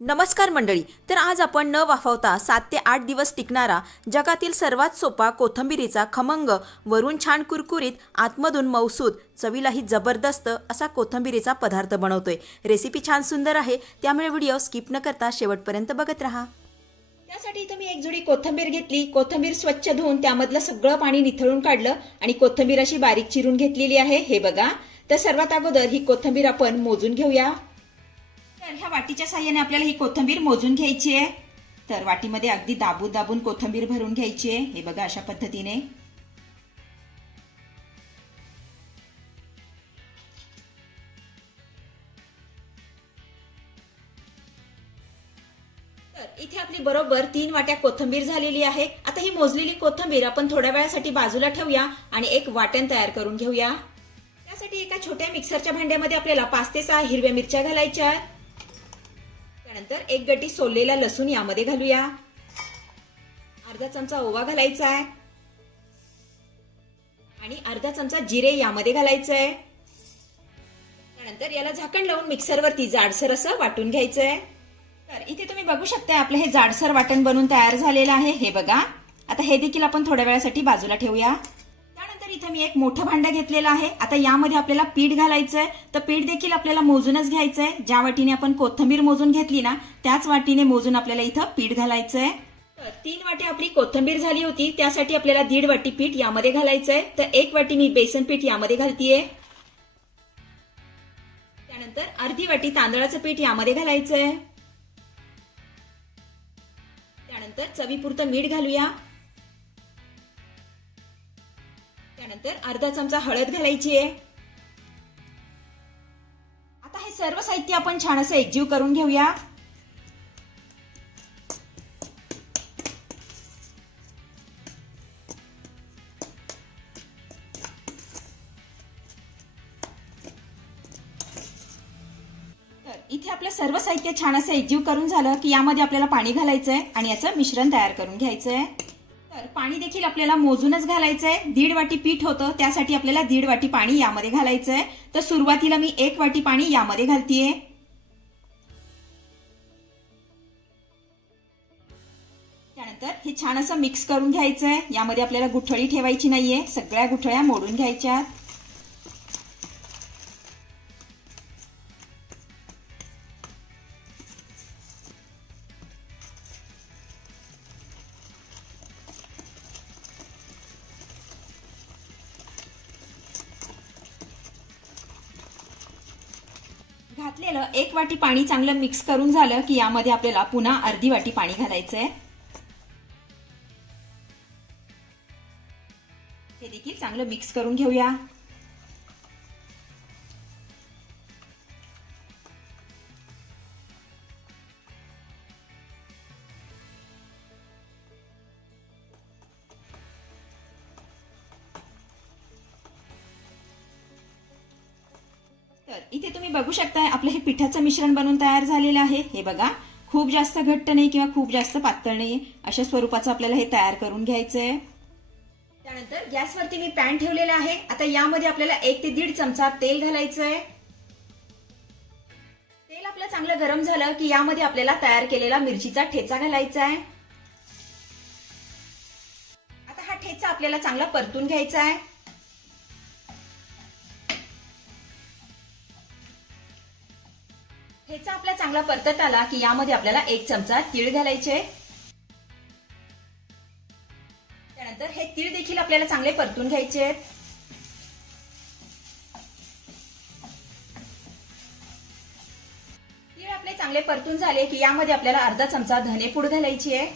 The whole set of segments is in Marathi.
नमस्कार मंडळी तर आज आपण न वाफवता सात ते आठ दिवस टिकणारा जगातील सर्वात सोपा कोथंबिरीचा खमंग वरून छान कुरकुरीत आतमधून मौसूद चवीलाही जबरदस्त असा कोथंबिरीचा पदार्थ बनवतोय. रेसिपी छान सुंदर आहे त्यामुळे व्हिडिओ स्किप न करता शेवटपर्यंत बघत राहा. त्यासाठी इथं मी एक जुडी कोथंबीर घेतली. कोथंबीर स्वच्छ धुवून त्यामधलं सगळं पाणी निथळून काढलं आणि कोथंबीर अशी बारीक चिरून घेतलेली आहे. हे बघा. तर सर्वात अगोदर ही कोथंबीर आपण मोजून घेऊया. तर ह्या वाटीच्या साह्याने आपल्याला ही कोथंबीर मोजून घ्यायची आहे. तर वाटीमध्ये अगदी दाबून दाबून कोथंबीर भरून घ्यायची आहे. हे बघा अशा पद्धतीने. तर इथे आपली बरोबर तीन वाट्या कोथंबीर झालेली आहे. आता ही मोजलेली कोथंबीर आपण थोड्या वेळासाठी बाजूला ठेवूया आणि एक वाटण तयार करून घेऊया. त्यासाठी एका छोट्या मिक्सरच्या भांड्यामध्ये आपल्याला पाच ते सहा हिरव्या मिरच्या घालायच्या आहेत. त्यानंतर एक गटी सोललेला लसूण यामध्ये घालूया. अर्धा चमचा ओवा घालायचा आहे आणि अर्धा चमचा जिरे यामध्ये घालायचं आहे त्यानंतर याला झाकण लावून मिक्सरवरती जाडसर असं वाटून घ्यायचं आहे तर इथे तुम्ही बघू शकता आपलं हे जाडसर वाटण बनून तयार झालेलं आहे. हे बघा. आता हे देखील आपण थोड्या वेळासाठी बाजूला ठेवूया. तर इथे मी एक मोठं भांडं घेतलेलं आहे. आता यामध्ये आपल्याला पीठ घालायचंय. तर पीठ देखील आपल्याला मोजूनच घ्यायचंय. ज्या वाटीने आपण कोथंबीर मोजून घेतली ना त्याच वाटीने मोजून आपल्याला इथं पीठ घालायचंय. तर तीन वाटी आपली कोथंबीर झाली होती. त्यासाठी आपल्याला दीड वाटी पीठ यामध्ये घालायचंय. तर एक वाटी मी बेसन पीठ यामध्ये घालतीये. त्यानंतर अर्धी वाटी तांदळाचं पीठ यामध्ये घालायचंय. त्यानंतर चवीपुरतं मीठ घालूया. त्यानंतर अर्धा चमचा हळद घालायची आहे. आता हे सर्व साहित्य आपण छान असं एकजीव करून घेऊया. तर इथे आपलं सर्व साहित्य छान असं एकजीव करून झालं की यामध्ये आपल्याला पाणी घालायचंय आणि याचं मिश्रण तयार करून घ्यायचंय. तर पाणी देखील आपल्याला मोजूनच घालायचंय. दीड वाटी पीठ होतं त्यासाठी आपल्याला दीड वाटी पाणी यामध्ये घालायचंय. तर सुरुवातीला मी एक वाटी पाणी यामध्ये घालतीये. त्यानंतर हे छान असं मिक्स करून घ्यायचंय. यामध्ये आपल्याला गुठळी ठेवायची नाहीये. सगळ्या गुठळ्या मोडून घ्यायच्या घातलेलं. एक वाटी पाणी चांगलं मिक्स करून झालं की यामध्ये आपल्याला पुन्हा अर्धी वाटी पाणी घालायचंय. हे देखील चांगलं मिक्स करून घेऊया. इथे तुम्ही बघू शकताय आपलं हे पिठाचं मिश्रण बनवून तयार झालेलं आहे. हे बघा खूप जास्त घट्ट नाही किंवा खूप जास्त पातळ नाही. अशा स्वरूपाचं आपल्याला हे तयार करून घ्यायचं आहे त्यानंतर गॅसवरती मी पॅन ठेवलेला आहे. आता यामध्ये आपल्याला एक ते दीड चमचा तेल घालायचं आहे तेल आपलं चांगलं गरम झालं की यामध्ये आपल्याला तयार केलेला मिरचीचा ठेचा घालायचा आहे आता हा ठेचा आपल्याला चांगला परतून घ्यायचा आहे ह्याचा आपला चांगला परतत आला की यामध्ये आपल्याला एक चमचा तीळ घालायचे. त्यानंतर हे तीळ देखील आपल्याला चांगले परतून घ्यायचे. आहेत तीळ आपले चांगले परतून झाले की यामध्ये आपल्याला अर्धा चमचा धनेपूड घालायची आहे.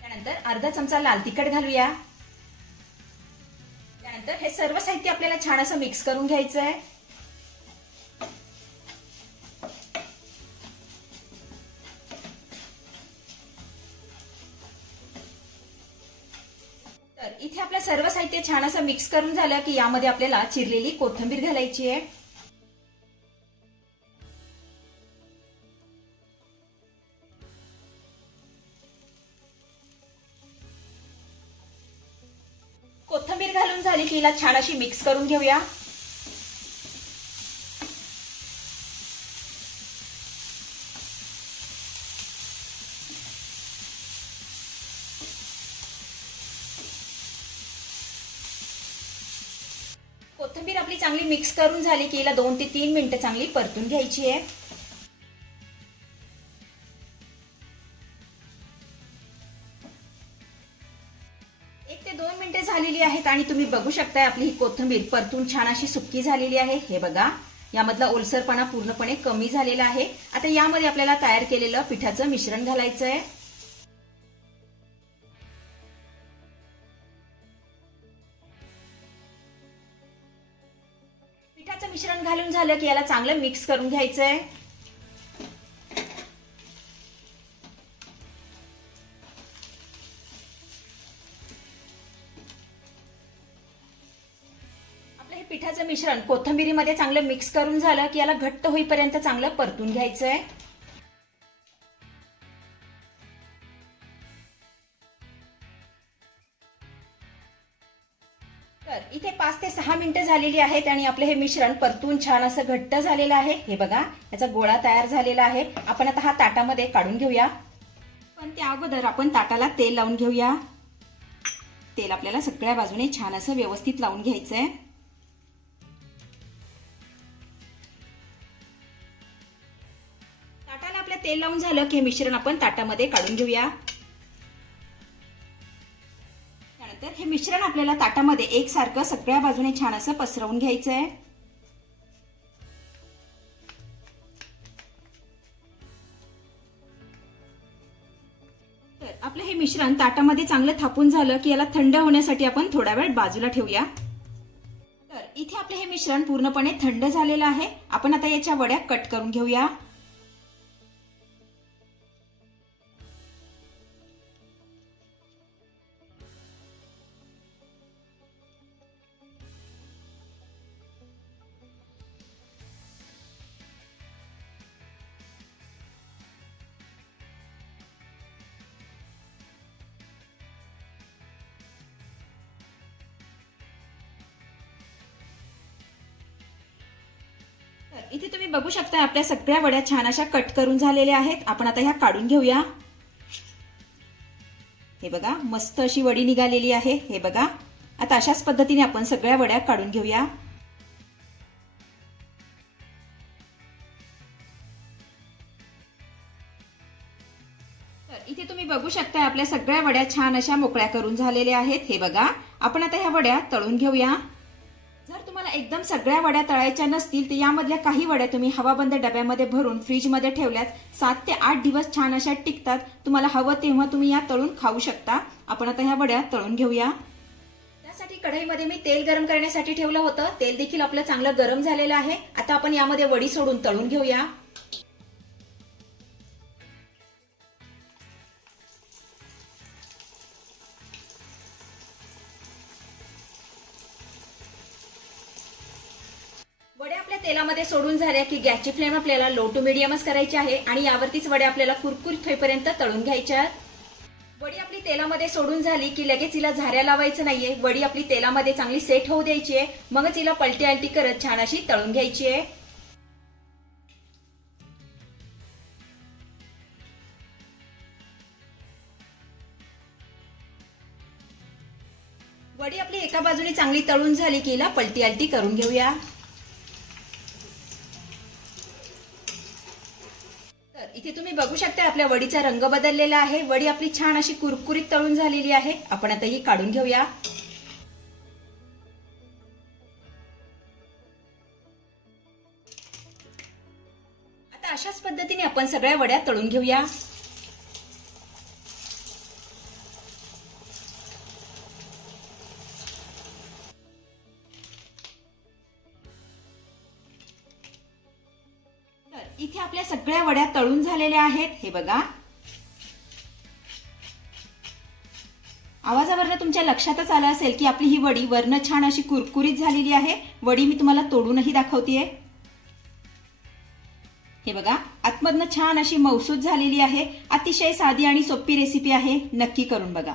त्यानंतर अर्धा चमचा लाल तिखट घालूया. त्यानंतर हे सर्व साहित्य आपल्याला छान असं मिक्स करून घ्यायचं आहे तर इथे आपलं सर्व साहित्य छान असं मिक्स करून झालं की यामध्ये आपल्याला चिरलेली कोथिंबीर घालायची आहे. कोथिंबीर घालून झाली की हिला छान अशी मिक्स करून घेऊया. मिक्स करून झाली की हिला दोन ते तीन मिनिटं चांगली परतून घ्यायची आहे. एक ते दोन मिनिटे झालेली आहेत आणि तुम्ही बघू शकताय आपली ही कोथिंबीर परतून छान अशी सुक्की झालेली आहे. हे बघा यामधला ओलसरपणा पूर्णपणे कमी झालेला आहे. आता यामध्ये आपल्याला तयार केलेलं पिठाचं मिश्रण घालायचं आहे मिश्रण घालून झालं की याला चांगलं मिक्स करून घ्यायचंय. आपलं हे पिठाचं मिश्रण कोथिंबिरीमध्ये चांगलं मिक्स करून झालं की याला घट्ट होईपर्यंत चांगलं परतून घ्यायचंय. झालेली आहेत आणि आपलं हे मिश्रण परतून छान असं घट्ट झालेलं आहे. हे बघा याचा गोळा तयार झालेला आहे. आपण आता हा ताटामध्ये काढून घेऊया. पण त्या अगोदर आपण ताटाला तेल लावून घेऊया. तेल आपल्याला सगळ्या बाजूने छान असं व्यवस्थित लावून घ्यायचंय. ताटाला आपलं तेल लावून झालं की हे मिश्रण आपण ताटामध्ये काढून घेऊया. तर हे मिश्रण आपल्याला ताटामध्ये एकसारखं सगळ्या बाजूने छान असं पसरवून घ्यायचं आहे तर आपलं हे मिश्रण ताटामध्ये चांगलं थापून झालं की याला थंड होण्यासाठी आपण थोडा वेळ बाजूला ठेवूया. तर इथे आपलं हे मिश्रण पूर्णपणे थंड झालेलं आहे. आपण आता याच्या वड्या कट करून घेऊया. इथे तुम्ही बघू शकता आपल्या सगळ्या वड्या छान अशा कट करून झालेल्या आहेत. आपण आता ह्या काढून घेऊया. हे बघा मस्त अशी वडी निघालेली आहे. हे बघा आता अशाच पद्धतीने आपण सगळ्या वड्या काढून घेऊया. तर इथे तुम्ही बघू शकता आपल्या सगळ्या वड्या छान अशा मोकळ्या करून झालेल्या आहेत. हे बघा आपण आता ह्या वड्या तळून घेऊया. जर तुम्हाला एकदम सगळ्या वड्या तळायच्या नसतील तर यामधल्या काही वड्या तुम्ही हवाबंद डब्यामध्ये भरून फ्रीजमध्ये ठेवल्यात. सात ते आठ दिवस छान अशा टिकतात. तुम्हाला हवं तेव्हा तुम्ही या तळून खाऊ शकता. आपण आता ह्या वड्या तळून घेऊया. त्यासाठी कढईमध्ये मी तेल गरम करण्यासाठी ठेवलं होतं. तेल देखील आपलं चांगलं गरम झालेलं आहे. आता आपण यामध्ये वडी सोडून तळून घेऊया. सोडून झाल्या की गॅसची फ्लेम आपल्याला लो टू मिडियमच करायची आहे आणि यावरतीच वड्या आपल्याला कुरकुरीत होईपर्यंत तळून घ्यायच्या वडी आपली तेलामध्ये सोडून झाली की लगेच हिला झाऱ्या लावायचं नाहीये. वडी आपली तेलामध्ये चांगली सेट होऊ द्यायची आहे. मगच हिला पलटी आलटी करत छान अशी तळून घ्यायची आहे. वडी आपली एका बाजूने चांगली तळून झाली की हिला पलटी आलटी करून घेऊया. इथे तुम्ही बघू शकता आपल्या वडीचा रंग बदललेला आहे. वडी आपली छान अशी कुरकुरीत तळून झालेली आहे. आपण आता ही काढून घेऊया. आता अशाच पद्धतीने आपण सगळ्या वड्या तळून घेऊया. वड्या तळून झालेल्या आहेत. हे बघा. आवाजावरनं तुमच्या लक्षातच आलं असेल की आपली ही वडी वरनं छान अशी कुरकुरीत झालेली आहे. वडी मी तुम्हाला तोडूनही दाखवतेय. हे बघा आतमधनं छान अशी मौसूद झालेली आहे. अतिशय साधी आणि सोपी रेसिपी आहे. नक्की करून बघा.